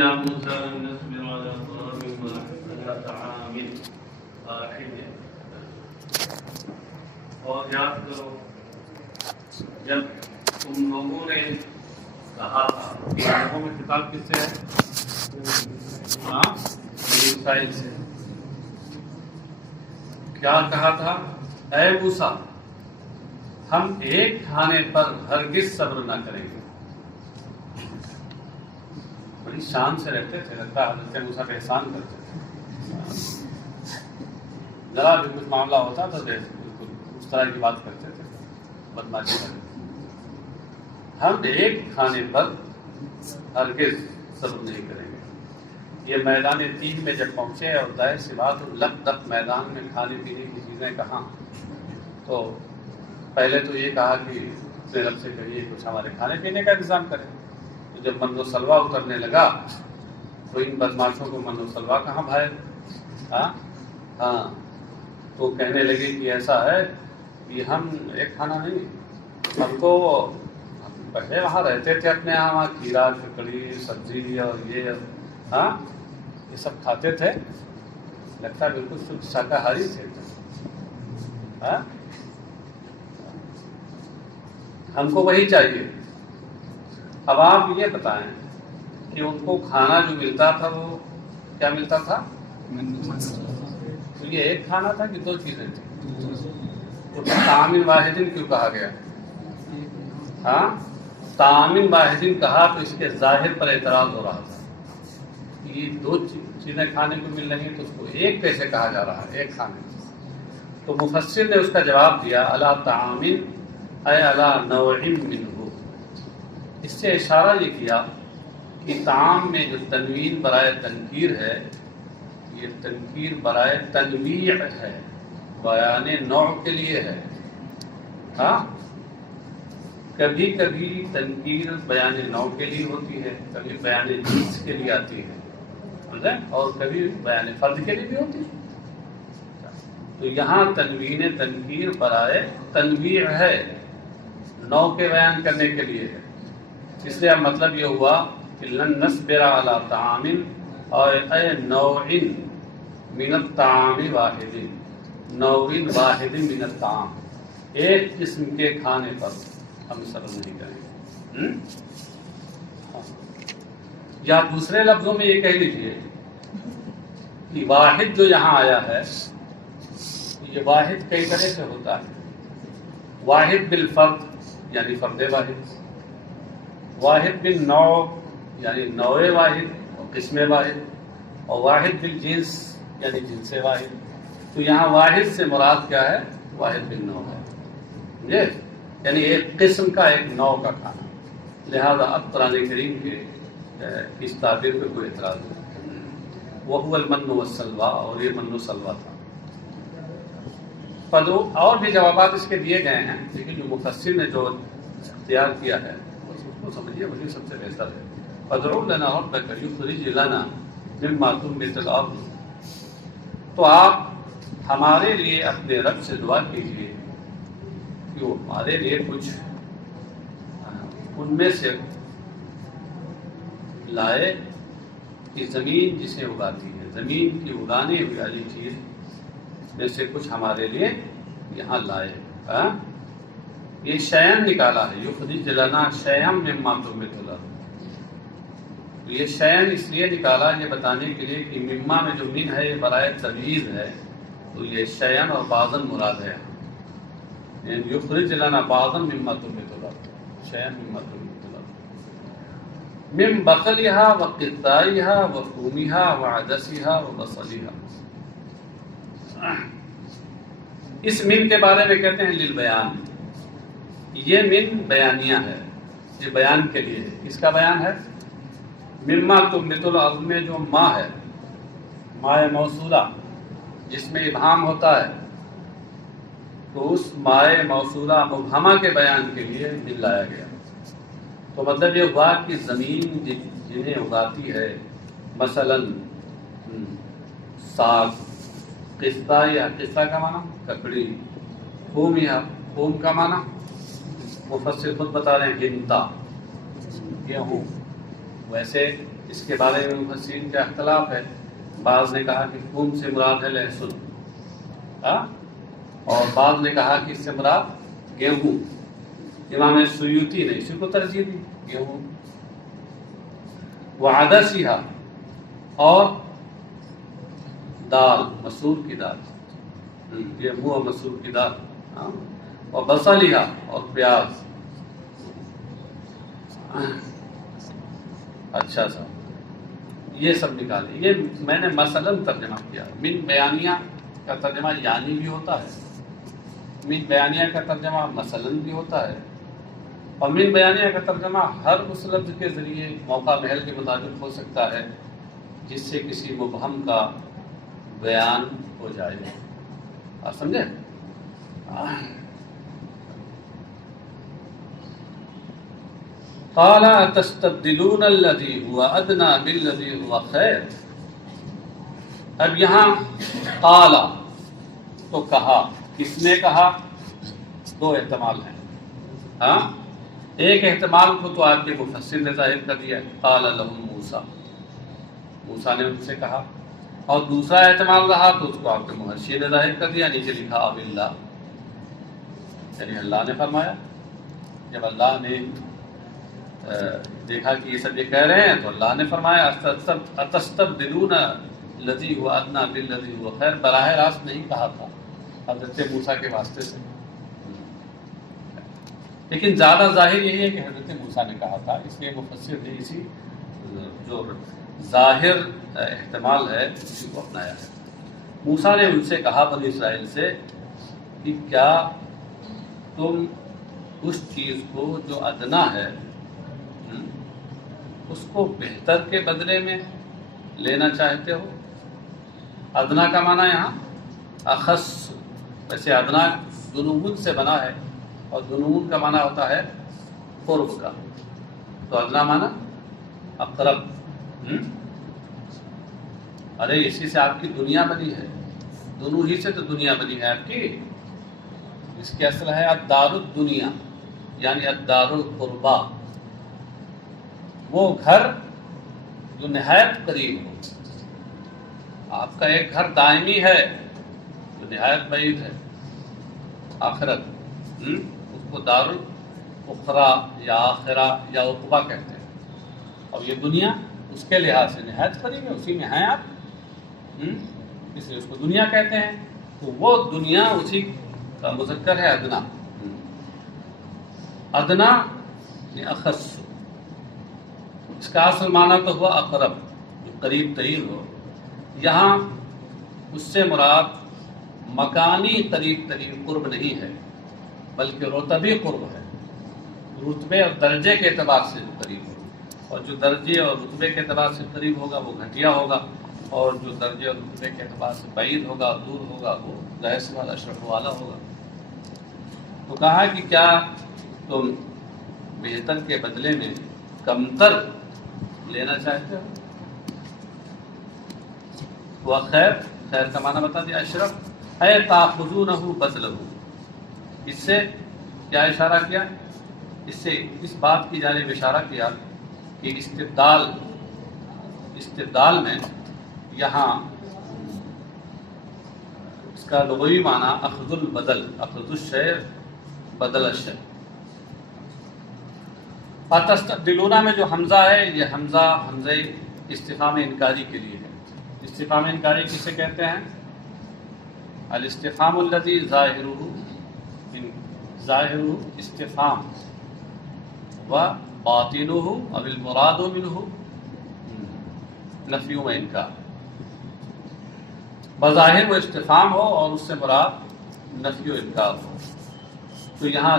يا موسى لن نصبر على طعام واحد على طعام واحد اور یاد کرو جب تم لوگوں نے کہا تھا لوگوں میں خطاب کس سے ہے؟ ہاں اسرائیل سے کیا کہا تھا؟ اے موسیٰ ہم ایک کھانے پر ہرگز صبر نہ کریں گے۔ بڑی شان سے رہتے تھے، لگتا ہے حضرت موسیٰ کا احسان کرتے تھے، ذرا بھی کچھ معاملہ ہوتا تو بالکل اس طرح کی بات کرتے تھے، بدماشی کرتے تھے۔ ہم ایک کھانے پر ہرگز صبر نہیں کریں گے۔ یہ میدان تین میں جب پہنچے اور ظاہر سی بات لک دک میدان میں کھانے پینے کی چیزیں کہاں، تو پہلے تو یہ کہا کہ اپنے رب سے کہیے کچھ ہمارے کھانے پینے کا انتظام کریں۔ تو جب من و سلوا اترنے لگا تو ان بدماشوں کو من و سلوا کہاں بھائے؟ ہاں تو کہنے لگے کہ ایسا ہے کہ ہم ایک کھانا نہیں، ہم کو پہلے وہاں رہتے تھے اپنے یہاں کھیرا ککڑی سبزی اور یہ سب کھاتے تھے، لگتا ہے بالکل شدھ شاکاہاری تھے۔ ہم کو وہی چاہیے۔ اب آپ یہ بتائیں کہ ان کو کھانا جو ملتا تھا وہ کیا ملتا تھا؟ تو یہ ایک کھانا تھا کہ دو چیزیں تھیں؟ تو طعام واحد کیوں کہا گیا؟ طعام واحد کہا تو اس کے ظاہر پر اعتراض ہو رہا تھا، یہ دو چیزیں کھانے کو مل رہی ہیں تو اس کو ایک کیسے کہا جا رہا ہے، ایک کھانے؟ تو مفسر نے اس کا جواب دیا الا طعام اے الا نوع منہ۔ اس سے اشارہ یہ کیا کہ طعام میں جو تنوین برائے تنکیر ہے، یہ تنکیر برائے تنویع ہے، بیان نوع کے لیے ہے۔ کبھی کبھی تنکیر بیان نوع کے لیے ہوتی ہے، کبھی بیان جنس کے لیے آتی ہے، اور کبھی بیان فرد کے لیے بھی ہوتی ہے۔ تو یہاں تنوین تنکیر برائے تنویع ہے، نوع کے بیان کرنے کے لیے ہے۔ اس لیے اب مطلب یہ ہوا کہ لن نصبر علی طعام اور اے نوع من الطعام واحد، نوع واحد من الطعام، ایک قسم کے کھانے پر ہم صبر نہیں کریں گے۔ یا دوسرے لفظوں میں یہ کہہ لیجیے کہ واحد جو یہاں آیا ہے، یہ واحد کئی طرح سے ہوتا ہے۔ واحد بالفرد یعنی فرد واحد، واحد بالنوع یعنی نوع واحد اور قسم واحد، اور واحد بالجنس یعنی جنس واحد۔ تو یہاں واحد سے مراد کیا ہے؟ واحد بالنوع ہے، یعنی ایک قسم کا، ایک نوع کا کھانا۔ لہذا اب قرآن کریم کے اس تعبیر پہ کوئی اعتراض نہیں۔ وَهُوَ الْمَنُّ وَالسَّلْوَىٰ، اور یہ من و سلوا تھا۔ اور بھی جوابات اس کے دیے گئے ہیں، لیکن جو مفسر نے جو اختیار کیا ہے اس کو سمجھیے، وہی سب سے بہتر ہے۔ فَادْعُ لَنَا رَبَّكَ يُخْرِجْ لَنَا مِمَّا تُنبِتُ الْأَرْضُ، تو آپ ہمارے لیے اپنے رب سے دعا کیجیے کہ وہ ہمارے لیے کچھ ان میں سے لائے کہ زمین جسے اگاتی ہے، زمین کی اگانے والی چیز میں سے کچھ ہمارے لیے یہاں لائے۔ یہ شیئن نکالا ہے، یخرج لنا شیئا مما تنبت الارض۔ یہ شیئن اس لیے نکالا یہ بتانے کے لیے کہ مما میں جو من ہے یہ برائے تمییز ہے، تو یہ شیئن اور بعضاً مراد ہے، یعنی یخرج لنا بعضاً مما تنبت الارض، شیئا مما تنبت الارض، من بقلها وقثائها وفومها وعدسها وبصلها۔ اس من کے بارے میں کہتے ہیں للبیان، یہ من بیانیہ ہے، یہ بیان کے لیے ہے۔ کس کا بیان ہے؟ مما تنبت الارض میں جو ما ہے، مائے موصولہ جس میں ابہام ہوتا ہے، تو اس مائے موصولہ مبہمہ کے بیان کے لیے من لایا گیا۔ تو مطلب یہ ہوا کہ زمین جنہیں اگاتی ہے، مثلا ساگ، قصہ یا قصہ کا معنی ککڑی، فوم یا فوم کا معنی مفسر خود بتا رہے ہیں گنتا، گیہوں، ویسے اس کے بارے میں مفسرین کا اختلاف ہے. بعض نے کہا کہ قوم سے مراد ہے لہسن، اور بعض نے کہا کہ اس سے مراد گیہوں. امام سیوطی نے اسی کو ترجیح دی، گیہوں. وعدسیہا، اور دال، مسور کی دال، گیہوں اور مسور کی دال. اور بصلیہا، اور پیاز. اچھا صاحب، یہ سب نکالے. یہ میں نے مثلاً ترجمہ کیا. من بیانیہ کا ترجمہ یعنی بھی ہوتا ہے، من بیانیہ کا ترجمہ مثلاً بھی ہوتا ہے، اور من بیانیہ کا ترجمہ ہر اس لفظ کے ذریعے موقع محل کے مطابق ہو سکتا ہے جس سے کسی مبہم کا بیان ہو جائے. آپ سمجھے؟ قال اتستبدلون الذی هو ادنی بالذی هو خیر. اب یہاں قال تو کہا، کس نے کہا؟ دو احتمال ہیں. ہاں، ایک احتمال کو تو آپ کے مفسر نے ظاہر کر دیا، قال لهم موسیٰ، موسیٰ نے ان سے کہا. اور دوسرا احتمال رہا تو اس کو آپ کے محشی نے ظاہر کر دیا، نیچے لکھا اب اللہ، یعنی اللہ نے فرمایا. جب اللہ نے دیکھا کہ یہ سب یہ کہہ رہے ہیں تو اللہ نے فرمایا اتستبدلون الذی هو ادنی بالذی هو خیر. براہ راست نہیں کہا تھا حضرت موسیٰ کے واسطے سے، لیکن زیادہ ظاہر یہی ہے کہ حضرت موسیٰ نے کہا تھا. اس لیے مفسر نے اسی جو ظاہر احتمال ہے اسی کو اپنایا ہے. موسیٰ نے ان سے کہا، بنی اسرائیل سے، کہ کیا تم اس چیز کو جو ادنا ہے اس کو بہتر کے بدلے میں لینا چاہتے ہو؟ ادنا کا معنی یہاں اخص. ویسے ادنا دنون سے بنا ہے، اور دنون کا معنی ہوتا ہے قرب کا. تو ادنا معنی اقرب. ارے اسی سے آپ کی دنیا بنی ہے، دونوں ہی سے تو دنیا بنی ہے آپ کی. اس کی اصل ہے الدار الدنیا، یعنی الدار القربہ، وہ گھر جو نہایت قریب ہو. آپ کا ایک گھر دائمی ہے جو نہایت بعید ہے، آخرت. اس کو دار الاخرى یا آخرہ یا عقبہ کہتے ہیں. اور یہ دنیا اس کے لحاظ سے نہایت قریب ہے، اسی میں ہیں آپ، اس لیے اس کو دنیا کہتے ہیں. تو وہ دنیا اسی کا مذکر ہے ادنا. ادنا یہ اخص. اس کا اصل معنی تو ہوا اقرب، جو قریب ترین ہو. یہاں اس سے مراد مکانی قریب ترین قرب نہیں ہے، بلکہ رتبی قرب ہے. رتبے اور درجے کے اعتبار سے جو قریب ہو، اور جو درجے اور رتبے کے اعتبار سے قریب ہوگا وہ گھٹیا ہوگا، اور جو درجے اور رتبے کے اعتبار سے بعید ہوگا، دور ہوگا، وہ ظاہر سی بات اشرف والا ہوگا. تو کہا کہ کیا تم بہتر کے بدلے میں کمتر لینا چاہتے ہو؟ وہ خیر، خیر کا معنی بتا دیا اشرف ہے. تاخذونہ بدلہ، اس سے کیا اشارہ کیا؟ اس سے اس بات کی جانب اشارہ کیا کہ استبدال میں یہاں اس کا لغوی معنی اخذ البدل، اخذ الشیء بدل الشیء. اتستبدلون میں جو حمزہ ہے یہ حمزہ استفہام انکاری کے لیے ہے. استفہام انکاری کسے کہتے ہیں؟ الاستفہام الذی ظاہرہ استفہام و باطنہ او المراد منہ نفی و انکار. بظاہر وہ استفہام ہو اور اس سے مراد نفی و انکار ہو. تو یہاں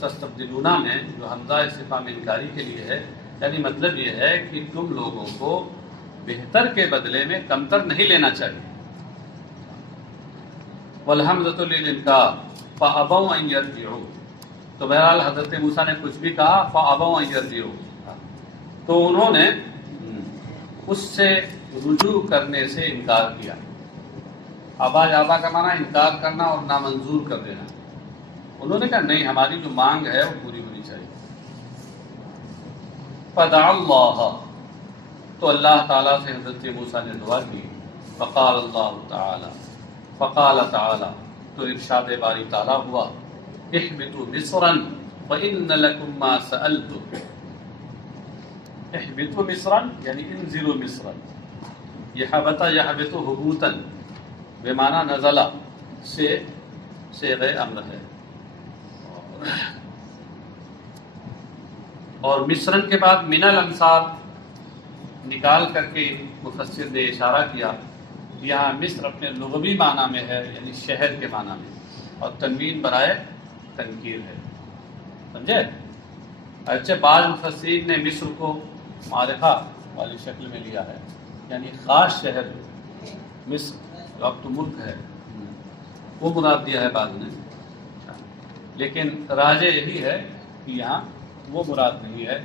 تستبدلون میں جو حمزہ استفہام انکاری کے لیے ہے، یعنی مطلب یہ ہے کہ تم لوگوں کو بہتر کے بدلے میں کمتر نہیں لینا چاہیے. والحمزۃ للانکار فابوا ان یرجعوا. تو بہرحال حضرت موسیٰ نے کچھ بھی کہا، فابوا ان یرجعوا، تو انہوں نے اس سے رجوع کرنے سے انکار کیا. ابا کا معنی انکار کرنا اور نامنظور کر دینا. انہوں نے کہا نہیں، ہماری جو مانگ ہے وہ پوری ہونی چاہیے. فدعا اللہ، تو اللہ تعالیٰ سے حضرت موسیٰ نے دعا کی، فقال اللہ تعالی، فقال تعالی، تو ارشاد باری تعالیٰ ہوا، احبطوا مصرا فإن لكم ما سألتم، احبطوا مصرا یعنی انزلوا مصرا، یہ حبط یحبط حبوطا بمعنی نزلہ سے صیغہ امر ہے، اور مصرن کے بعد من الانصار نکال کر کے مفسر نے اشارہ کیا، یہاں مصر اپنے لغوی معنی میں ہے یعنی شہر کے معنی میں، اور تنوین برائے تنکیر ہے، سمجھے؟ اچھا بعض مفسرین نے مصر کو معرفہ والی شکل میں لیا ہے، یعنی خاص شہر مصر جو اب تو ملک ہے وہ مراد دیا ہے بعض نے، لیکن راجع یہی ہے کہ یہاں وہ مراد نہیں ہے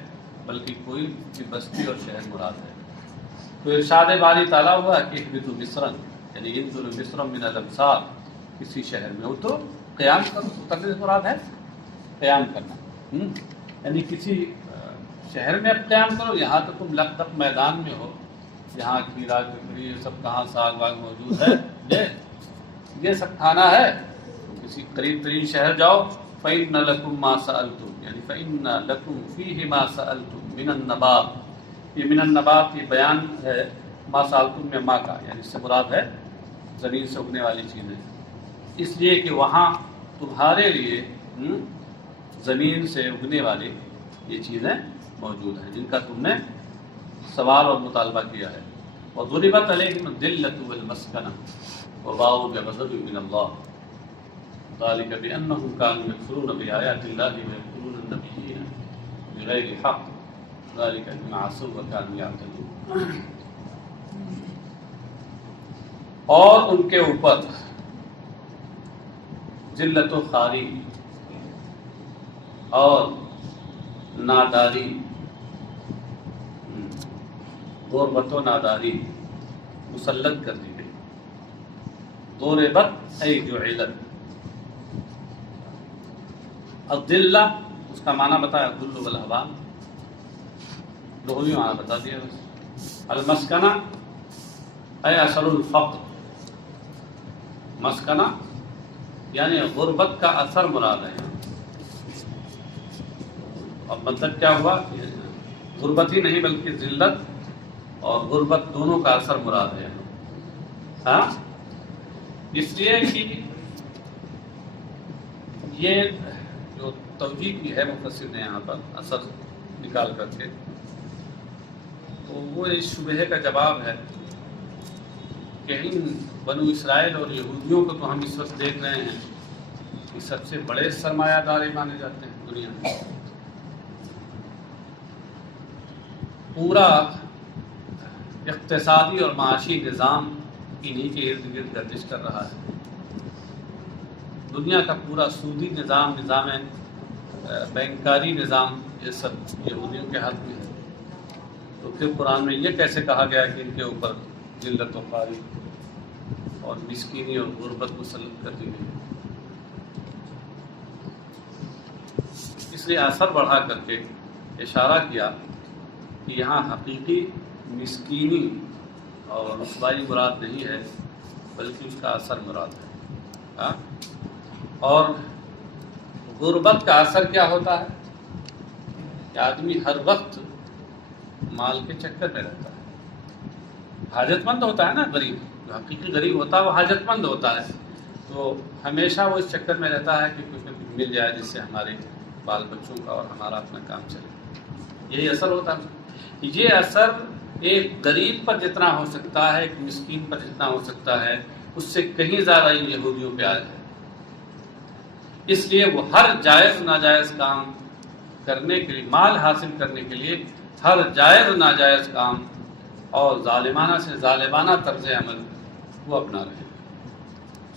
بلکہ کوئی بھی بستی اور شہر مراد ہے۔ تو ارشاد باری تعالیٰ ہوا کہ احبطوا مصرا یعنی انزلوا مصرا من الامصار، کسی شہر میں اترو، قیام کرو، اترنے سے مراد ہے قیام کرنا، یعنی کسی شہر میں اب قیام کرو، یہاں تو تم لقدق میدان میں ہو، یہاں کھیرا ککڑی یہ سب کہاں ساگ واگ موجود ہے، یہ سب کھانا ہے، کسی قریب ترین شہر جاؤ، فَإِنَّ لَكُمْ مَا سَأَلْتُمْ یعنی فَإِنَّ لَكُمْ فِيهِ مَا سَأَلْتُمْ مِنَ النَّبَاتِ، یہ من النبات یہ بیان ہے ما سألتم میں ما کا، یعنی اس سے مراد ہے زمین سے اگنے والی چیزیں، اس لیے کہ وہاں تمہارے لیے زمین سے اگنے والی یہ چیزیں موجود ہیں جن کا تم نے سوال اور مطالبہ کیا ہے۔ وَضُرِبَتْ عَلَيْهِمُ الذِّلَّةُ وَالْمَسْكَنَةُ وَبَاءُوا بِغَضَبٍ مِّنَ اللَّهِ ذَلِكَ بِأَنَّهُمْ كَانُوا يَكْفُرُونَ بِآيَاتِ اللَّهِ وَيَقْتُلُونَ النَّبِيِّينَ بِغَيْرِ حَقٍّ ذَلِكَ بِمَا عَصَوْا وَكَانُوا يَعْتَدُونَ، اور ان کے اوپر ذلت و خواری اور ناداری، غربت و ناداری مسلط کر دی گئی، ضربت ای جعلت، الذلہ اس کا معنی بتایا الذل والہوان، لغوی معنی بتا دیا بس، المسکنہ اے اثر الفقر، مسکنہ یعنی غربت کا اثر مراد ہے، اب مطلب کیا ہوا، غربت ہی نہیں بلکہ ذلت اور غربت دونوں کا اثر مراد ہے، ہاں اس لیے کہ یہ جو توجیہ کی ہے مفسر نے یہاں پر اثر نکال کر کے، تو وہ اس شبہے کا جواب ہے کہ ان بنو اسرائیل اور یہودیوں کو تو ہم اس وقت دیکھ رہے ہیں کہ سب سے بڑے سرمایہ دار مانے جاتے ہیں دنیا میں، پورا اقتصادی اور معاشی نظام انہی کے ارد گرد گردش کر رہا ہے، دنیا کا پورا سودی نظام، نظام بینکاری نظام، یہ سب یہودیوں کے ہاتھ میں ہے، تو پھر قرآن میں یہ کیسے کہا گیا کہ ان کے اوپر ذلت و خواری اور مسکینی اور غربت مسلط کر دی گئی؟ اس لیے اثر بڑھا کر کے اشارہ کیا کہ یہاں حقیقی مسکینی اور رسوائی مراد نہیں ہے بلکہ اس کا اثر مراد ہے، اور غربت کا اثر کیا ہوتا ہے کہ آدمی ہر وقت مال کے چکر میں رہتا ہے، حاجت مند ہوتا ہے نا، غریب جو حقیقی غریب ہوتا ہے وہ حاجت مند ہوتا ہے، تو ہمیشہ وہ اس چکر میں رہتا ہے کہ کچھ نہ کچھ مل جائے جس سے ہمارے بال بچوں کا اور ہمارا اپنا کام چلے، یہی اثر ہوتا ہے۔ یہ اثر ایک غریب پر جتنا ہو سکتا ہے، ایک مسکین پر جتنا ہو سکتا ہے، اس سے کہیں زیادہ ان یہودیوں پہ آج ہے، اس لیے وہ ہر جائز ناجائز کام کرنے کے لیے، مال حاصل کرنے کے لیے ہر جائز ناجائز کام اور ظالمانہ سے ظالمانہ طرز عمل وہ اپنا رہے ہیں۔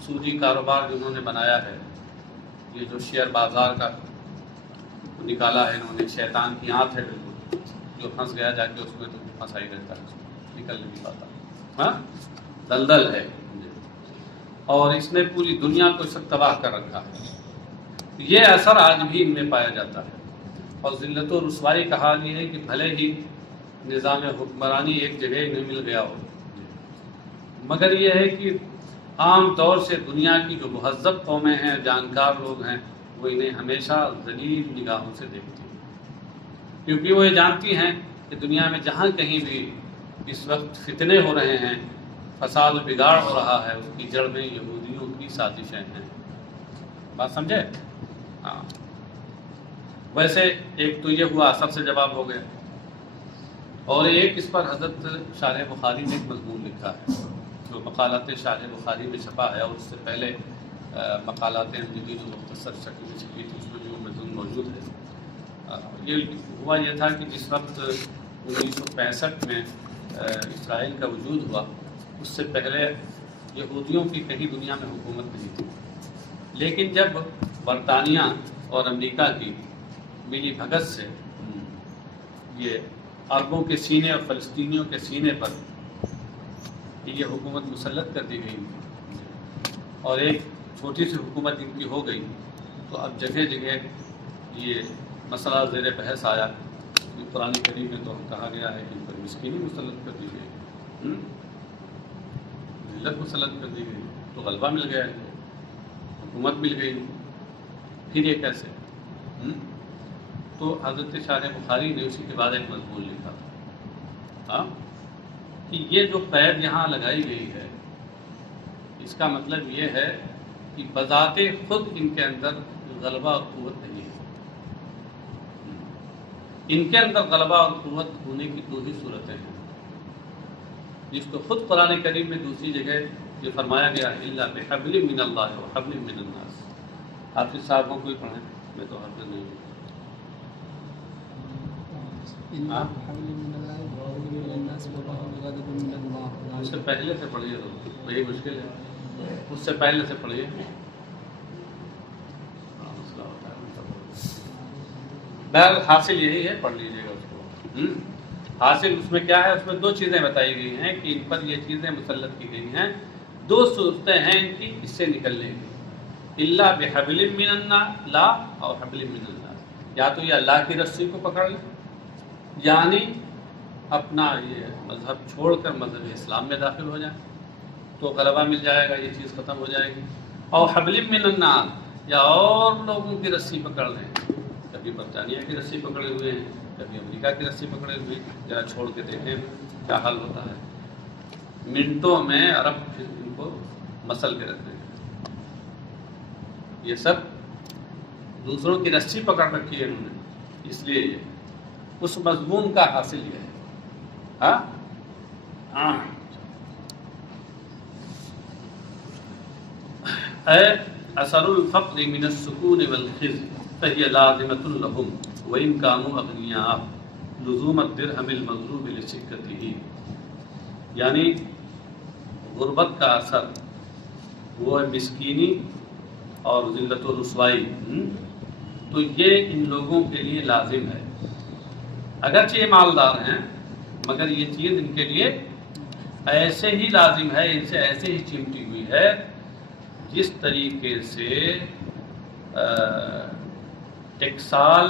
سودی کاروبار جو انہوں نے بنایا ہے، یہ جو شیئر بازار کا نکالا ہے انہوں نے، شیطان کی آنت ہے بالکل، جو پھنس گیا جا کے اس میں تو پھنسا ہی رہتا ہے، نکل نہیں پاتا، ہاں دلدل ہے، اور اس نے پوری دنیا کو سب تباہ کر رکھا ہے۔ یہ اثر آج بھی ان میں پایا جاتا ہے، اور ذلت و رسوائی کا حال یہ ہے کہ بھلے ہی نظام حکمرانی ایک جگہ ہی نہیں مل گیا ہو، مگر یہ ہے کہ عام طور سے دنیا کی جو مہذب قومیں ہیں، جانکار لوگ ہیں، وہ انہیں ہمیشہ ذلیل نگاہوں سے دیکھتی ہیں، کیونکہ وہ یہ جانتی ہیں کہ دنیا میں جہاں کہیں بھی اس وقت فتنے ہو رہے ہیں، فساد و بگاڑ ہو رہا ہے، اس کی جڑ میں یہودیوں کی سازشیں ہیں۔ بات سمجھے؟ ہاں۔ ویسے ایک تو یہ ہوا، سب سے جواب ہو گیا، اور ایک اس پر حضرت شارح بخاری نے ایک مضمون لکھا ہے جو مقالات شارح بخاری میں چھپا ہے، اور اس سے پہلے مقالات جدید و مختصر شکل میں چھپی تھی، اس میں جو مضمون موجود ہے۔ یہ ہوا یہ تھا کہ جس وقت 1965 میں اسرائیل کا وجود ہوا، اس سے پہلے یہودیوں کی کہیں دنیا میں حکومت نہیں تھی، لیکن جب برطانیہ اور امریکہ کی ملی بھگت سے یہ عربوں کے سینے اور فلسطینیوں کے سینے پر یہ حکومت مسلط کر دی گئی اور ایک چھوٹی سی حکومت ان کی ہو گئی، تو اب جگہ جگہ یہ مسئلہ زیر بحث آیا کہ قرآن کریم میں تو کہا گیا ہے کہ ان پر مسکینی مسلط کر دی گئی، ذلت مسلط کر دی گئی، تو غلبہ مل گیا، حکومت مل گئی، پھر یہ کیسے؟ تو حضرت شارح بخاری نے اسی کے بعد ایک مضمون لکھا تھا کہ یہ جو قید یہاں لگائی گئی ہے، اس کا مطلب یہ ہے کہ بذات خود ان کے اندر غلبہ اور قوت نہیں ہے۔ ان کے اندر غلبہ اور قوت ہونے کی دو ہی صورتیں ہیں، جس کو خود قرآن کریم میں دوسری جگہ یہ فرمایا گیا ہے، الا بحبل من اللہ وحبل من الناس۔ حافظ صاحب کو کوئی پڑھیں، میں تو حافظ نہیں ہوں۔ اس سے پہلے سے پڑھیے تو یہی مشکل ہے، اس سے پہلے سے پڑھیے۔ بہرحال حاصل یہی ہے، پڑھ لیجیے گا اس کو۔ حاصل اس میں کیا ہے؟ اس میں دو چیزیں بتائی گئی ہیں کہ ان پر یہ چیزیں مسلط کی گئی ہیں، دو صورتیں ہیں ان کی اس سے نکلنے کی، الا بحبل من اللہ اور حبل من الناس، یا تو یہ اللہ کی رسی کو پکڑ لیں، یعنی اپنا یہ مذہب چھوڑ کر مذہب اسلام میں داخل ہو جائیں تو غلبہ مل جائے گا، یہ چیز ختم ہو جائے گی، اور حبل من الناس، یا اور لوگوں کی رسی پکڑ لیں، کبھی برطانیہ کی رسی پکڑے ہوئے ہیں، کبھی امریکہ کی رسی پکڑے ہوئے ہیں، ذرا چھوڑ کے دیکھیں کیا حال ہوتا ہے، منٹوں میں عرب ان کو مسل کے رکھ دیں گے۔ یہ سب دوسروں کی رسی پکڑ رکھی ہے انہوں نے، اس لیے یہ اس مضمون کا حاصل یہ ہے۔ اے اثر الفقر من السکون والخزي فهي لازمة لهم وإن كانوا أغنياء لزوم الدرهم المضروب لسكته، یعنی غربت کا اثر وہ مسکینی اور ذلت و رسوائی، تو یہ ان لوگوں کے لیے لازم ہے، اگرچہ یہ مالدار ہیں مگر یہ چیز ان کے لیے ایسے ہی لازم ہے، ان سے ایسے ہی چمٹی ہوئی ہے جس طریقے سے ٹکسال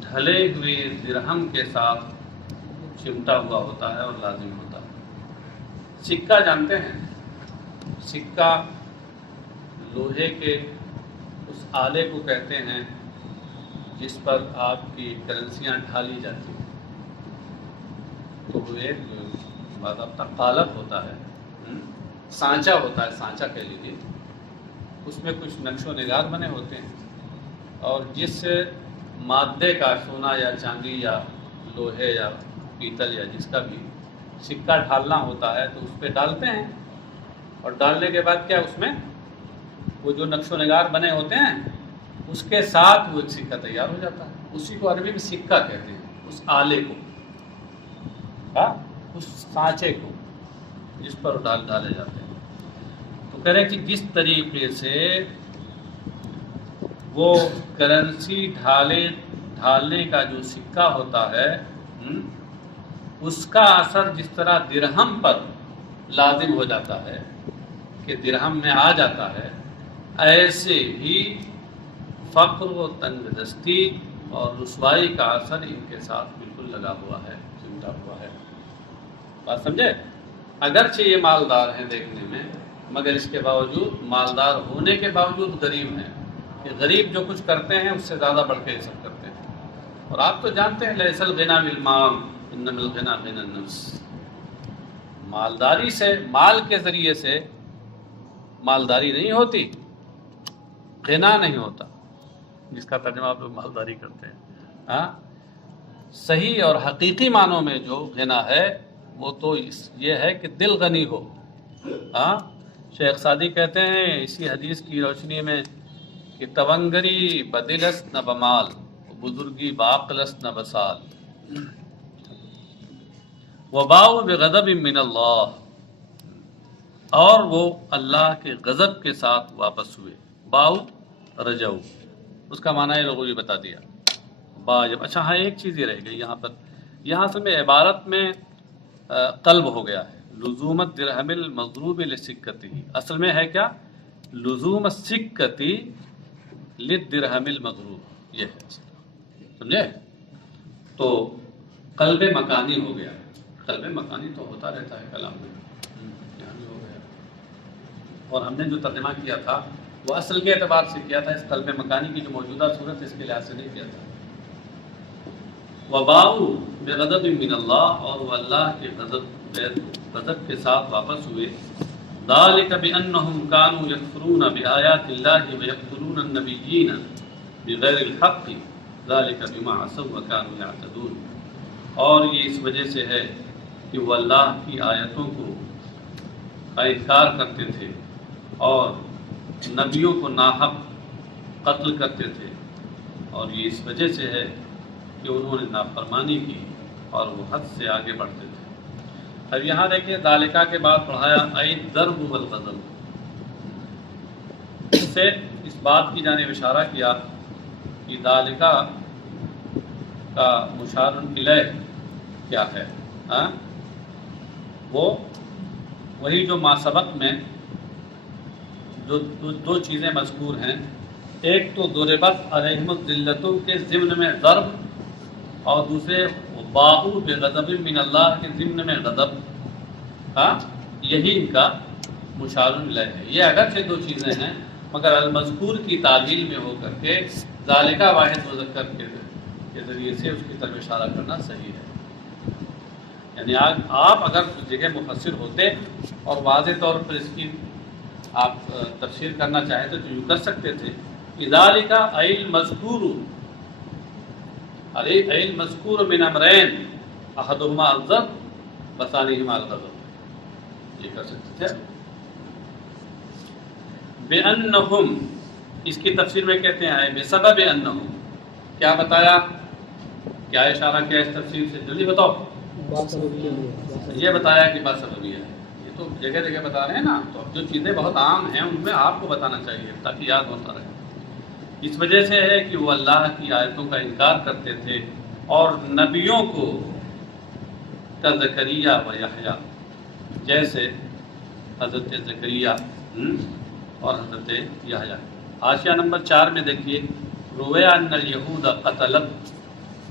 ڈھلے ہوئے درہم کے ساتھ چمٹا ہوا ہوتا ہے اور لازم ہوتا ہے۔ سکہ جانتے ہیں، سکہ لوہے کے اس آلے کو کہتے ہیں جس پر آپ کی کرنسیاں ڈھالی جاتی ہیں، تو وہ ایک باضابطہ قالب ہوتا ہے، سانچہ ہوتا ہے، سانچہ کہہ لیجیے، اس میں کچھ نقش و نگار بنے ہوتے ہیں، اور جس مادے کا، سونا یا چاندی یا لوہے یا پیتل یا جس کا بھی سکہ ڈھالنا ہوتا ہے تو اس پہ ڈالتے ہیں، اور ڈالنے کے بعد کیا اس میں وہ جو نقش و نگار بنے ہوتے ہیں اس کے ساتھ وہ ایک سکہ تیار ہو جاتا ہے، اسی کو عربی میں سکہ کہتے ہیں، اس آلے کو، اس سانچے کو جس پر ڈالے جاتے ہیں۔ تو کہہ رہے کہ جس طریقے سے وہ کرنسی ڈھالنے کا جو سکہ ہوتا ہے اس کا اثر جس طرح درہم پر لازم ہو جاتا ہے کہ درہم میں آ جاتا ہے، ایسے ہی فقر و تنگ دستی اور رسوائی کا اثر ان کے ساتھ بالکل لگا ہوا ہے۔ ٹوٹا ہوا ہے. بات سمجھے؟ اگرچہ یہ مالدار ہیں دیکھنے میں، مگر اس کے باوجود، مالدار ہونے کے باوجود غریب ہیں. کہ غریب جو کچھ کرتے ہیں اس سے زیادہ بڑھ کے یہ سب کرتے ہیں. اور آپ تو جانتے ہیں لیس الغنی بالمال انما الغنی غنی النفس. مالداری سے، مال کے ذریعے سے مالداری نہیں ہوتی، غنا نہیں ہوتا، جس کا ترجمہ آپ لوگ مالداری کرتے ہیں. ہاں، صحیح اور حقیقی معنوں میں جو غنا ہے وہ تو یہ ہے کہ دل غنی ہو. ہاں، شیخ سعدی کہتے ہیں اسی حدیث کی روشنی میں کہ تونگری بدلست نہ بمال، بزرگی باقلست نہ بسال، وباؤ بغضب من اللہ، اور وہ اللہ کے غضب کے ساتھ واپس ہوئے. باؤ رجو، اس کا معنی یہ لوگوں نے بتا دیا. با جب، اچھا ہاں ایک چیز یہ رہ گئی یہاں پر، یہاں اصل میں عبارت میں قلب ہو گیا ہے. لزومت درہم المضروب لسکتی، اصل میں ہے کیا؟ لزوم السکتی للدرہم المضروب، یہ ہے اصل. سمجھے؟ تو قلب مکانی ہو گیا. قلب مکانی تو ہوتا رہتا ہے کلام میں، یہاں بھی ہو گیا. اور ہم نے جو ترجمہ کیا تھا وہ اصل کے اعتبار سے کیا تھا، اس قلب مکانی کی جو موجودہ صورت ہے اس کے لحاظ سے نہیں کیا تھا. وباؤ بغضب من اللہ، اور وہ اللہ کے غضب کے ساتھ واپس ہوئے. ذالک بانہم کانوا یکفرون بآیات اللہ ویقتلون النبیین بغیر الحق ذالک بما عصوا وکانوا یعتدون. اور یہ اس وجہ سے ہے کہ وہ اللہ کی آیتوں کا انکار کرتے تھے اور نبیوں کو ناحق قتل کرتے تھے. اور یہ اس وجہ سے ہے کہ انہوں نے نافرمانی کی اور وہ حد سے آگے بڑھتے تھے. اب یہاں دیکھیے ذالکہ کے بعد پڑھایا ای الضرب والغضب. اس سے اس بات کی جانب اشارہ کیا کہ ذالکہ کا مشار الیہ کیا ہے. وہ وہی جو ما سبق میں جو دو چیزیں مذکور ہیں، ایک تو ضربت علیہم الذلۃ کے ضمن میں ضرب، اور دوسرے باؤ بغضب من اللہ کے ضمن میں غضب. ہاں، یہی ان کا مشار الیہ ہے. یہ اگرچہ دو چیزیں ہیں مگر المذکور کی تعلیل میں ہو کر کے ذالکہ واحد مذکر کے ذریعے سے اس کی طرف اشارہ کرنا صحیح ہے. یعنی آپ اگر اس جگہ مفسر ہوتے اور واضح طور پر اس کی آپ تفسیر کرنا چاہتے تو یوں کر سکتے تھے کہ ذالکہ ای المذکور، ای المذکور من امرین احدہما الضرب وثانیہما الغضب، یہ کر سکتے تھے. بِأَنَّهُمْ، اس کی تفسیر میں کہتے ہیں بسبب انہم. کیا بتایا، کیا اشارہ کیا اس تفسیر سے؟ جلدی بتاؤ. یہ بتایا کہ باسببیہ ہے. یہ تو جگہ جگہ بتا رہے ہیں نا، تو جو چیزیں بہت عام ہیں ان میں آپ کو بتانا چاہیے تاکہ یاد ہوتا رہے. اس وجہ سے ہے کہ وہ اللہ کی آیتوں کا انکار کرتے تھے اور نبیوں کو کا زکریا و یحییٰ، جیسے حضرت زکریا اور حضرت یحییٰ. حاشیہ نمبر 4 میں دیکھیے، رویا ان الیہود قتلت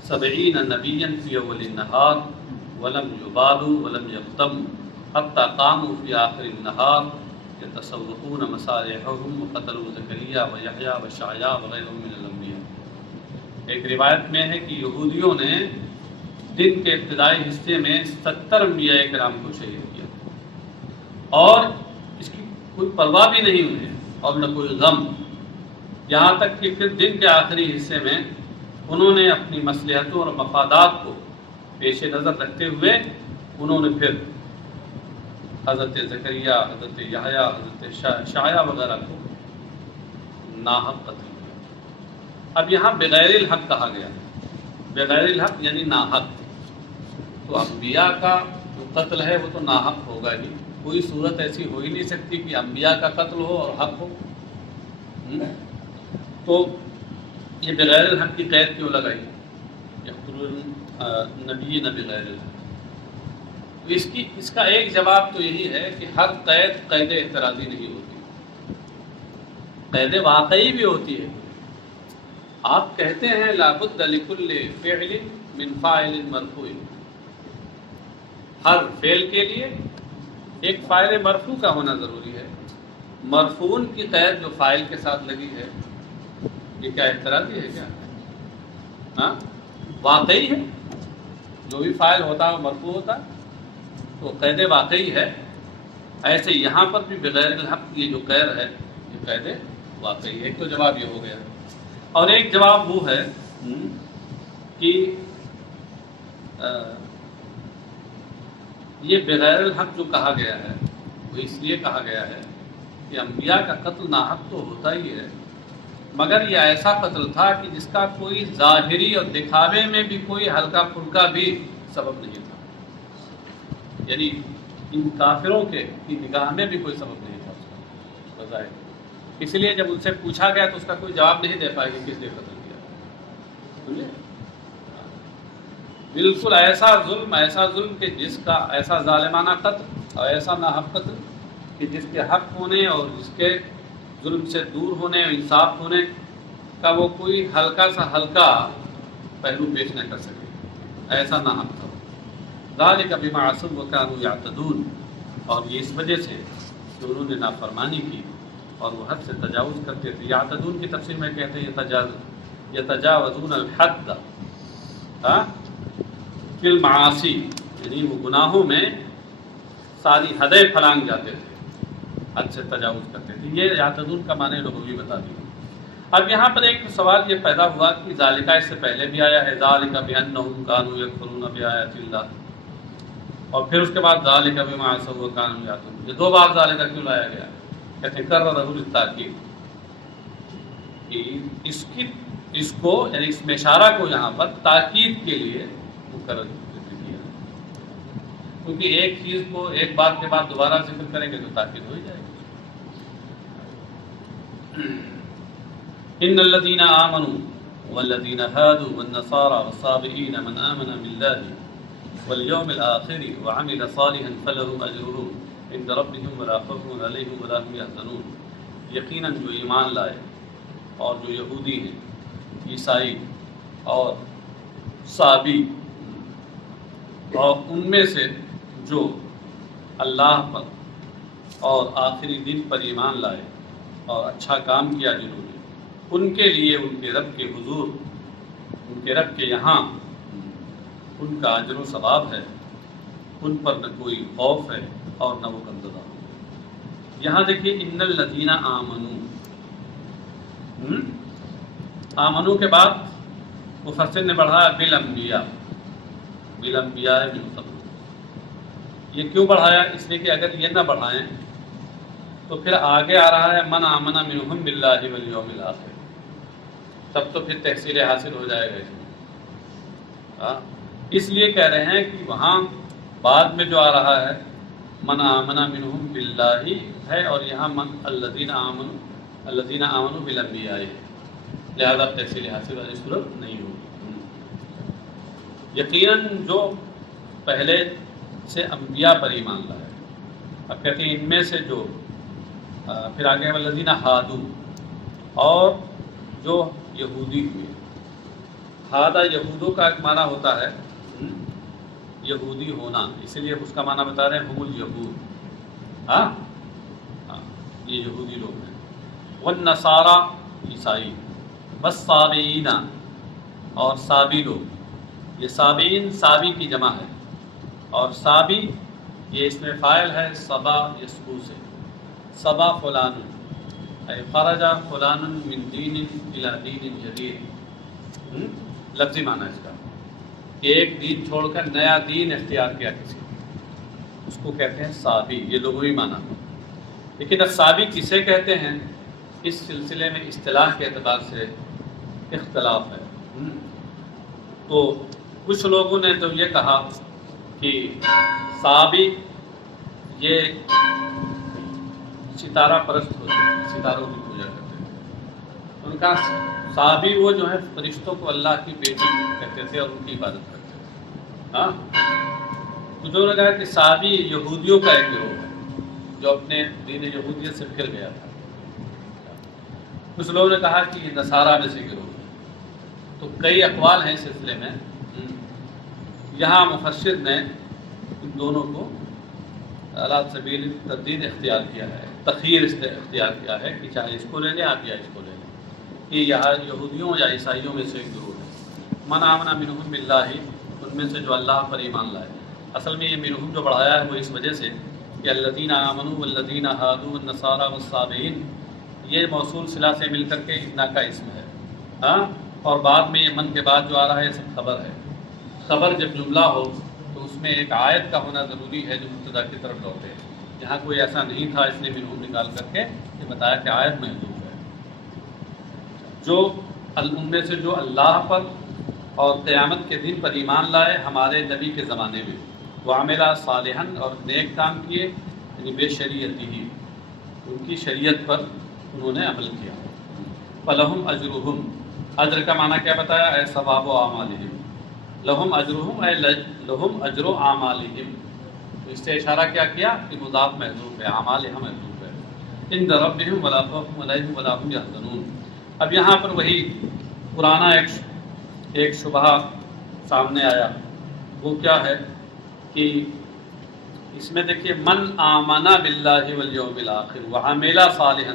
70 نبیا فی اول النہار ولم یبالوا ولم یغتموا حتی قاموا فی آخر النہار یتصوفون مصالحهم وقتلوا زکریا و یحییٰ و شعیاء وغیرهم من الانبیاء. ایک روایت میں ہے کہ یہودیوں نے دن کے ابتدائی حصے میں 70 انبیاء کرام کو شہید کیا اور اس کی کوئی پرواہ بھی نہیں انہیں اور نہ کوئی غم، یہاں تک کہ پھر دن کے آخری حصے میں انہوں نے اپنی مصلحتوں اور مفادات کو پیش نظر رکھتے ہوئے انہوں نے پھر حضرت زکریا، حضرت یحییٰ، حضرت شعیاء وغیرہ کو ناحق قتل کیا. اب یہاں بغیر الحق کہا گیا، بغیر الحق یعنی ناحق. تو انبیاء کا جو قتل ہے وہ تو ناحق ہوگا ہی. کوئی صورت ایسی ہو ہی نہیں سکتی کہ انبیاء کا قتل ہو اور حق ہو. تو یہ بغیر الحق کی قید کیوں لگائی؟ نبی بغیر الحق. اس کا ایک جواب تو یہی ہے کہ ہر قید اعتراضی نہیں ہوتی، قید واقعی بھی ہوتی ہے. آپ کہتے ہیں لابد لکل فعل من فاعل مرفوع، ہر فعل کے لیے ایک فاعل مرفوع کا ہونا ضروری ہے. مرفوعن کی قید جو فاعل کے ساتھ لگی ہے یہ کیا اعتراضی ہے کیا؟ ہاں واقعی ہے، جو بھی فاعل ہوتا ہے وہ مرفوع ہوتا ہے تو قید واقعی ہے. ایسے یہاں پر بھی بغیر الحق یہ جو قید ہے یہ قید واقعی ہے. ایک تو جواب یہ ہو گیا، اور ایک جواب وہ ہے کہ یہ بغیر الحق جو کہا گیا ہے وہ اس لیے کہا گیا ہے کہ انبیاء کا قتل ناحق تو ہوتا ہی ہے، مگر یہ ایسا قتل تھا کہ جس کا کوئی ظاہری اور دکھاوے میں بھی کوئی ہلکا پھلکا بھی سبب نہیں تھا. یعنی ان کافروں کی نگاہ میں بھی کوئی سبب نہیں تھا اس کا بظاہر. اس لیے جب ان سے پوچھا گیا تو اس کا کوئی جواب نہیں دے پائے کہ کس لیے قتل کیا. سمجھے؟ بالکل ایسا ظلم کہ جس کا ایسا ظالمانہ قتل اور ایسا ناحق قتل کہ جس کے حق ہونے اور جس کے ظلم سے دور ہونے اور انصاف ہونے کا وہ کوئی ہلکا سا ہلکا پہلو پیش نہ کر سکے، ایسا ناحق تھا. ذالک بما عصوا وکانوا یعتدون، اور یہ اس وجہ سے کہ انہوں نے نافرمانی کی اور وہ حد سے تجاوز کرتے تھے. یعتدون کی تفسیر میں کہتے ہیں یتجاوزون الحد فی المعاصی، یعنی وہ گناہوں میں ساری حدیں پھلانگ جاتے تھے، حد سے تجاوز کرتے تھے. یہ یعتدون کا معنی لغوی بتا دیا. اب یہاں پر ایک سوال یہ پیدا ہوا کہ ذالکہ اس سے پہلے بھی آیا ہے، ذالک بانہم کانوا یکفرون بآیات اللہ، اور پھر اس کے بعد ذالک بما عصوا وکانوا یعتدون. یہ دو بار ذالکہ کیوں لایا گیا؟ کہتے ہیں کررہ للتاکید، کہ اس کو یعنی اس میں اشارہ کو یہاں پر تاکید کے لیے مقرر کیا، کیونکہ ایک چیز کو ایک بات کے بعد دوبارہ ذکر کریں گے تو تاکید ہو ہی جائے گی. ان الذين آمنوا والذين هادوا والنصارى والصابئين من آمن بالله واليوم الآخر وعمل صالحا فلهم أجرهم عند ربهم ولا خوف عليهم ولا هم يحزنون. یقیناً جو ایمان لائے اور جو یہودی ہیں، عیسائی اور صابی، اور ان میں سے جو اللہ پر اور آخری دن پر ایمان لائے اور اچھا کام کیا جنہوں نے، ان کے لیے ان کے رب کے حضور، ان کے رب کے یہاں ان کا اجر و ثواب ہے. ان پر نہ کوئی خوف ہے اور نہ وہ غمزدہ ہو. یہاں دیکھیے ان الذین آمنوا، آمنو کے بعد مفسر نے بڑھایا بالانبیاء، بالانبیاء من قبل. یہ کیوں بڑھایا؟ اس لیے کہ اگر یہ نہ بڑھائیں تو پھر آگے آ رہا ہے من آمن منہم باللہ والیوم الآخر، تب تو پھر تحصیل حاصل ہو جائے گا اس میں. اس لیے کہہ رہے ہیں کہ وہاں بعد میں جو آ رہا ہے من آمن منہم باللہ ہے، اور یہاں من الذین آمنوا بالانبیاء ہے، لہذا تحصیل حاصل والی صورت نہیں ہوگی. یقیناً جو پہلے سے انبیاء پر ایمان لائے. اب کہتے ہیں ان میں سے جو پھر آگے والذین ہادو، اور جو یہودی ہوئے. ہادہ یہودوں کا ایک معنی ہوتا ہے یہودی ہونا، اسی لیے اس کا معنی بتا رہے ہیں ہم الیہود. یہ یہودی لوگ ہیں. والنصارى عیسائی، والصابئین، اور صابی لوگ. یہ صابئین صابی کی جمع ہے، اور صابی یہ اس میں فاعل ہے صبا یسبو سے. صبا فلان اے خرج فلان من دین الی دین جدید، لفظی معنی اس کا کہ ایک دین چھوڑ کر نیا دین اختیار کیا کسی، اس کو کہتے ہیں صابی. یہ لغوی معنی. لیکن اب صابی کسے کہتے ہیں اس سلسلے میں اصطلاح کے اعتبار سے اختلاف ہے. تو کچھ لوگوں نے تو یہ کہا کہ صابی یہ ستارہ پرست ہوتے ہیں، ستاروں کی پوجا کرتے ہیں. ان کا صابی وہ جو ہے فرشتوں کو اللہ کی بیٹی کہتے تھے اور ان کی عبادت کرتے تھے. تو جو لگا کہ صابی یہودیوں کا ایک گروہ ہے جو اپنے دین یہودیت سے پھر گیا تھا. کچھ لوگوں نے کہا کہ یہ نصارہ میں سے گروہ ہے. تو کئی اقوال ہیں اس سلسلے میں. یہاں مفسر نے ان دونوں کو اعلیٰ سبیل تردید اختیار کیا ہے، تخیر اختیار کیا ہے کہ چاہے اس کو لے لیں آپ یا اس کو لے لیں. یہ یہاں یہودیوں یا عیسائیوں میں سے ایک گروہ ہے. من آمن منہم باللہ، ان میں سے جو اللہ پر ایمان لائے. اصل میں یہ منہم جو بڑھایا ہے وہ اس وجہ سے کہ الذین آمنوا والذین ہادوا والنصارى والصابئین، یہ موصول صلہ سے مل کر کے ابنا کا اسم ہے. ہاں، اور بعد میں یہ من کے بعد جو آ رہا ہے یہ سب خبر ہے. خبر جب جملہ ہو تو اس میں ایک آیت کا ہونا ضروری ہے جو مبتدا کی طرف لوٹے. یہاں کوئی ایسا نہیں تھا، اس نے منہم نکال کر کے یہ بتایا کہ آیت محذوف ہے. جو ان میں سے جو اللہ پر اور قیامت کے دن پر ایمان لائے ہمارے نبی کے زمانے میں، وعملا صالحا، اور نیک کام کیے، یعنی بے شریعتی ہی، ان کی شریعت پر انہوں نے عمل کیا. فلہم اجرہم، اجر کا معنی کیا بتایا؟ اے ثواب و اعمالہم. لہم اجرہم اے لہم اجر و اعمالہم، اس سے اشارہ کیا کیا کہ مضاف محذوف ہے، اعمالہم محذوف ہے. عند ربہم ولا خوف علیہم ولا هم یحزنون. اب یہاں پر وہی پرانا ایک شبہہ سامنے آیا. وہ کیا ہے کہ اس میں دیکھیے من آمنا باللہ والیوم الآخر وعمل صالحا،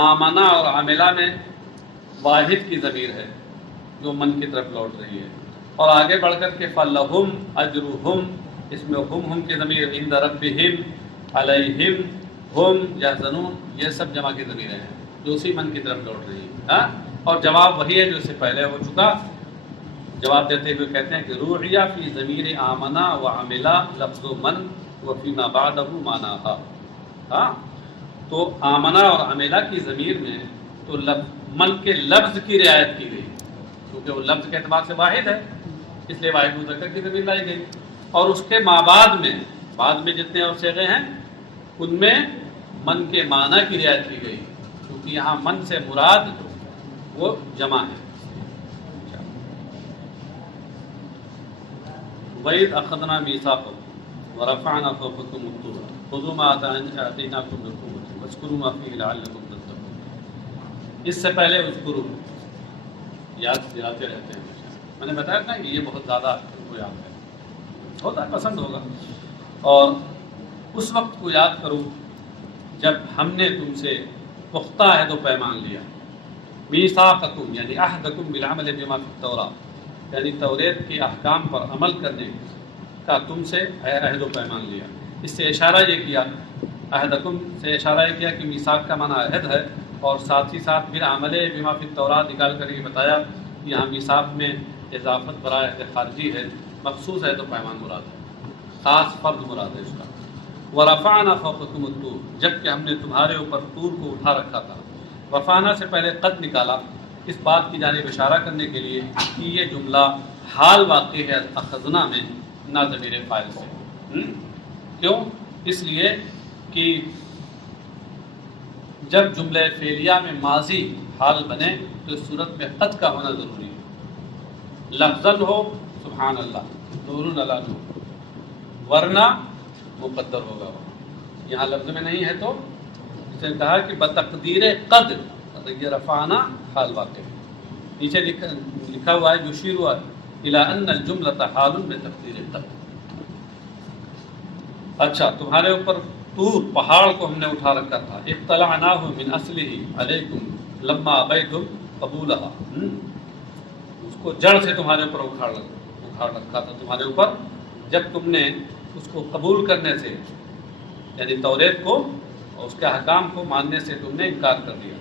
آمنا اور عملہ میں واحد کی ضمیر ہے جو من کی طرف لوٹ رہی ہے، اور آگے بڑھ کر کے فلہم اجرہم، اس میں ہم کی ضمیر عند ربہم علیہم ہم یحزنون، یہ سب جمع کی ضمیریں ہیں جو اسی من کی طرف لوٹ رہی ہے. اور جواب وہی ہے جو اس سے پہلے ہو چکا. جواب دیتے ہوئے کہتے ہیں کہ روعیہ فی ضمیر آمنا وعملا لفظ من وفیما بعدہ معناہا. ہاں، تو آمنا اور عملا کی ضمیر میں تو من کے لفظ کی رعایت کی گئی، کیونکہ وہ لفظ کے اعتبار سے واحد ہے، اس لیے واحد مذکر کی ضمیر لائی گئی. اور اس کے بعد میں جتنے اور صیغے ہیں ان میں من کے معنی کی رعایت کی گئی، کیونکہ یہاں من سے مراد وہ جمع ہے. وَإِذْ أَخَذْنَا مِيثَاقَكُمْ وَرَفَعْنَا فَوْقَكُمُ الطُّورَ خُذُوا مَا آتَيْنَاكُمْ بِقُوَّةٍ وَاذْكُرُوا مَا فِيهِ لَعَلَّكُمْ تَتَّقُونَ. اس سے پہلے اذکروا، یاد دلاتے رہتے ہیں. میں نے بتایا تھا کہ یہ بہت زیادہ کو یاد ہے، ہوتا ہے پسند ہوگا. اور اس وقت کو یاد کرو جب ہم نے تم سے پختہ عہد و پیمان لیا. میثاقکم یعنی عہدکم بالعمل بما فی التوراۃ، یعنی توریت کے احکام پر عمل کرنے کا تم سے عہد و پیمان لیا. اس سے اشارہ یہ کیا، عہدکم سے اشارہ یہ کیا کہ میثاق کا معنی عہد ہے، اور ساتھ ہی ساتھ پھر عمل بما فی التوراۃ نکال کر یہ بتایا کہ یہاں میثاق میں اضافت برائے عہد خارجی ہے، مخصوص عہد و پیمان مراد ہے، خاص فرد مراد ہے اس کا. ورفعنا فوقکم الطور، جبکہ ہم نے تمہارے اوپر طور کو اٹھا رکھا تھا. رفعنا سے پہلے قد نکالا اس بات کی جانب اشارہ کرنے کے لیے کہ یہ جملہ حال واقع ہے اخذنا میں نہ ضمیر فاعل سے. کیوں؟ اس لیے کہ جب جملہ فعلیہ میں ماضی حال بنے تو اس صورت میں قد کا ہونا ضروری ہے. لفظاً ہو سبحان اللہ نور علی نور، ورنہ مقدر ہوگا. یہاں لفظ میں نہیں ہے تو اس نے کہا کہ بتقدیر قد، یہ رفعنا حال واقع. نیچے لکھا ہوا ہے یشیر الی ان الجملۃ حال بتقدیر قد. اچھا، تمہارے اوپر طور پہاڑ کو ہم نے اٹھا رکھا تھا. اطلعناہ من اصلہ علیکم لما ابیتم قبولہا، اس کو جڑ سے تمہارے اوپر اکھاڑ رکھا تھا تمہارے اوپر جب تم نے اس کو قبول کرنے سے، یعنی توریت کو اور اس کے احکام کو ماننے سے تم نے انکار کر دیا.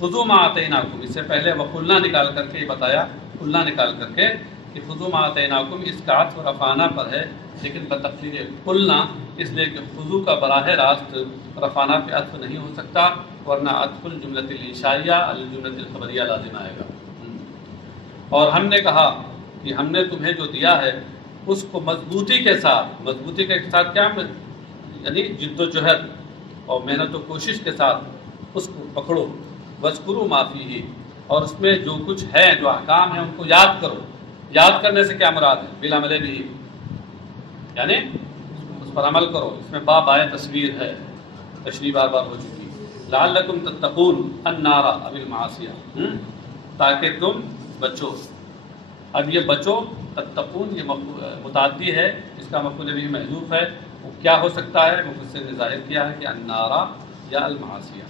خذوا ما آتیناکم، اس سے پہلے وقلنا نکال کر کے یہ بتایا، قلنا نکال کر کے کہ خذوا ما آتیناکم، اس کا عطف رفعنا پر ہے لیکن بتقدیر قلنا، اس لیے کہ خذو کا براہ راست رفعنا پہ عطف نہیں ہو سکتا، ورنہ عطف الجملۃ الانشائیہ الجملۃ الخبریہ لازم آئے گا. اور ہم نے کہا کہ ہم نے تمہیں جو دیا ہے اس کو مضبوطی کے ساتھ کیا، یعنی جد و جہد اور محنت و کوشش کے ساتھ اس کو پکڑو. وذکروا ما فیہ، اور اس میں جو کچھ ہے جو احکام ہیں ان کو یاد کرو. یاد کرنے سے کیا مراد ہے؟ بالعمل بھی، یعنی اس پر عمل کرو. اس میں با بائے تصویر ہے، تشریح بار بار ہو چکی. لعلکم تتقون النار اب المعاصیہ، تاکہ تم بچو. اب یہ بچو تتقون یہ متعدی ہے، اس کا مفعول به محذوف ہے وہ کیا ہو سکتا ہے؟ مفسر نے ظاہر کیا ہے کہ النارا یا المعاصیہ.